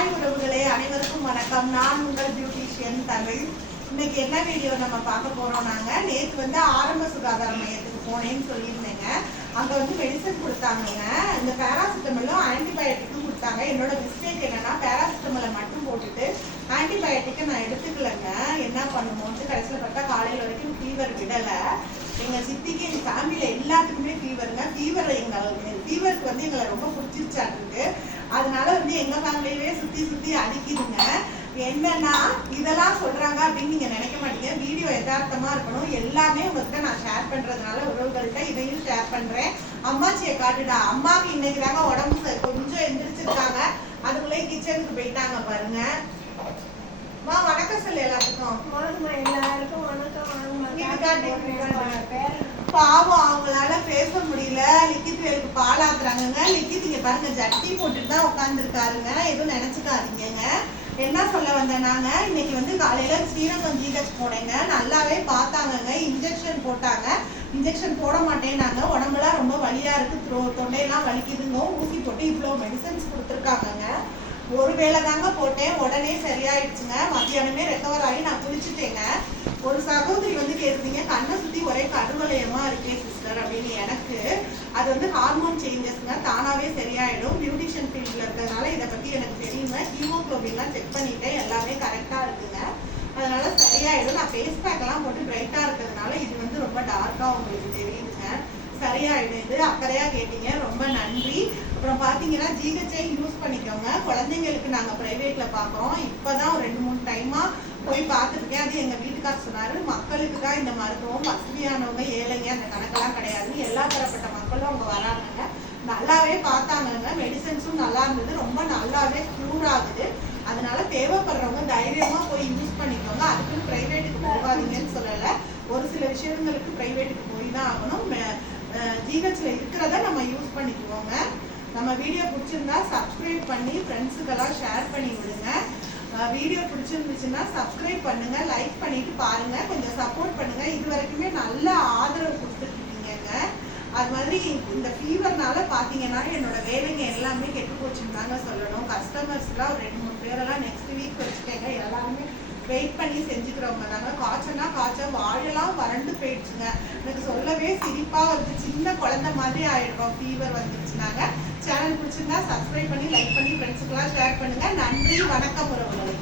Hi உறவுகளே, அனைவருக்கும் வணக்கம். நான் உங்கள் பியூட்டிஷியன் தமிழ். இன்னைக்கு என்ன வீடியோ நம்ம பார்க்க போறோம்? நேற்று ஆரம்ப சுகாதார மையத்துக்கு போனேன்னு சொல்லியிருந்தேங்க. அங்க மெடிசன் கொடுத்தாங்க. இந்த பேராசிட்டமலும் ஆன்டிபயோட்டிக்கும் கொடுத்தாங்க. என்னோட மிஸ்டேக் என்னன்னா, பேராசிட்டமலை மட்டும் போட்டுட்டு ஆன்டிபயோட்டிக்கை நான் எடுத்துக்கலங்க. என்ன பண்ணுமோன்னு கடைசியில் பார்த்தா காலையில் வரைக்கும் ஃபீவர் விடலை. எங்கள் சித்திக்கு எங்கள் ஃபேமிலியில் எல்லாத்துக்குமே ஃபீவருங்க. ஃபீவருக்கு எங்களை ரொம்ப பிடிச்சிருச்சாட்டு. அதனால எங்கள் ஃபேமிலியவே சுற்றி அடிக்குதுங்க. என்னன்னா இதெல்லாம் சொல்கிறாங்க அப்படின்னு நீங்கள் நினைக்க மாட்டீங்க. வீடியோ யதார்த்தமாக இருக்கணும். எல்லாமே உங்கள்கிட்ட நான் ஷேர் பண்ணுறதுனால உறவுகள்கிட்ட இதையும் ஷேர் பண்ணுறேன். அம்மாச்சியை காட்டுடா. அம்மாவுக்கு இன்னைக்கு தாங்க உடம்பு கொஞ்சம் எந்திரிச்சிருக்காங்க. அதுக்குள்ளே கிச்சனுக்கு போயிட்டாங்க பாருங்க. வணக்கம் சொல்லு எல்லாத்துக்கும். எல்லாருக்கும் வணக்கம். பாவம், அவங்களால பேச முடியல. லிக்கித் வேலுக்கு பாலாத்துறாங்க. லிக்கித் இங்க பாருங்க, ஜட்டி போட்டுட்டு தான் உட்காந்துருக்காருங்க. எதுவும் நினைச்சுக்காதீங்க. என்ன சொல்ல வந்தேன், நாங்க இன்னைக்கு காலையில ஸ்ரீரங்கம் ஜிஹெச் போனேங்க. நல்லாவே பார்த்தாங்க. இன்ஜெக்ஷன் போட்டாங்க. இன்ஜெக்ஷன் போட மாட்டேன்னாங்க. உடம்புலாம் ரொம்ப வலியா இருக்கு, தொண்டையெல்லாம் வலிக்குதுங்க. ஊசி போட்டு இவ்வளோ மெடிசன்ஸ் கொடுத்துருக்காங்க. ஒரு வேளை தாங்க போட்டேன், உடனே சரியாயிடுச்சுங்க. மத்தியானமே ரெக்கவர் ஆகி நான் குளிச்சுட்டேங்க. ஒரு சகோதரி கேட்டீங்க, கண்ணை சுற்றி ஒரே கருவலயமா இருக்கே சிஸ்டர் அப்படின்னு. எனக்கு அது ஹார்மோன் சேஞ்சஸ்ங்க, தானாகவே சரியாயிடும். பியூட்டிஷியன் ஃபீல்டில் இருக்கிறதுனால இதை பற்றி எனக்கு தெரியுங்க. ஹீமோக்ளோபின்லாம் செக் பண்ணிட்டேன், எல்லாமே கரெக்டாக இருக்குங்க. அதனால சரியாயிடும். நான் ஃபேஸ் பேக்கெல்லாம் போட்டு பிரைட்டாக இருக்கிறதுனால இது ரொம்ப டார்க்காக உங்களுக்கு தெரியுதுங்க. சரியாயிடும். இது அக்கறையாக கேட்டீங்க, ரொம்ப நன்றி. அப்புறம் பார்த்தீங்கன்னா ஜிஹெச்ஐ யூஸ் பண்ணிக்கோங்க. குழந்தைங்களுக்கு நாங்கள் ப்ரைவேட்டில் பார்க்குறோம். இப்போ தான் ஒரு 2-3 டைமாக போய் பார்த்துருக்கேன். அது எங்கள் வீட்டுக்கார் சொன்னார், மக்களுக்கு தான் இந்த மருத்துவம், வசதியானவங்க ஏழைங்க அந்த கணக்கெல்லாம் கிடையாது, எல்லா தரப்பட்ட மக்களும் அவங்க வராங்க. நல்லாவே பார்த்தாங்க. மெடிசன்ஸும் நல்லா இருந்தது, ரொம்ப நல்லாவே க்யூர் ஆகுது. அதனால தேவைப்படுறவங்க தைரியமாக போய் யூஸ் பண்ணிக்கோங்க. அதுக்குன்னு ப்ரைவேட்டுக்கு போகாதீங்கன்னு சொல்லலை. ஒரு சில விஷயங்களுக்கு ப்ரைவேட்டுக்கு போய் தான் ஆகணும். ஜிஹெச்சில் இருக்கிறத நம்ம யூஸ் பண்ணிக்குவோங்க. நம்ம வீடியோ பிடிச்சிருந்தா சப்ஸ்கிரைப் பண்ணி ஃப்ரெண்ட்ஸுக்கெல்லாம் ஷேர் பண்ணி விடுங்க. வீடியோ பிடிச்சிருந்துச்சுன்னா சப்ஸ்கிரைப் பண்ணுங்க, லைக் பண்ணிட்டு பாருங்க, கொஞ்சம் சப்போர்ட் பண்ணுங்க. இது வரைக்குமே நல்ல ஆதரவு கொடுத்துருக்கீங்க. அது மாதிரி இந்த ஃபீவர்னால பார்த்தீங்கன்னா என்னோட வேலைங்க எல்லாமே கெட்டு போச்சுன்னு தாங்க சொல்லணும். கஸ்டமர்ஸ்லாம் ஒரு 2-3 பேரெல்லாம் நெக்ஸ்ட் வீக் வச்சுட்டேங்க. எல்லாருமே வெயிட் பண்ணி செஞ்சுக்கிறவங்க தாங்க. காய்ச்சல் வாழெல்லாம் வறண்டு போயிடுச்சுங்க. எனக்கு சொல்லவே சிரிப்பாக சின்ன குழந்தை மாதிரி ஆயிடுறோம் ஃபீவர் வந்துருச்சுனாங்க. சேனல் பிடிச்சிருந்தா சப்ஸ்கிரைப் பண்ணி லைக் பண்ணி ஃப்ரெண்ட்ஸுக்கெல்லாம் ஷேர் பண்ணுங்க. நன்றி, வணக்கம் உறவுகளே.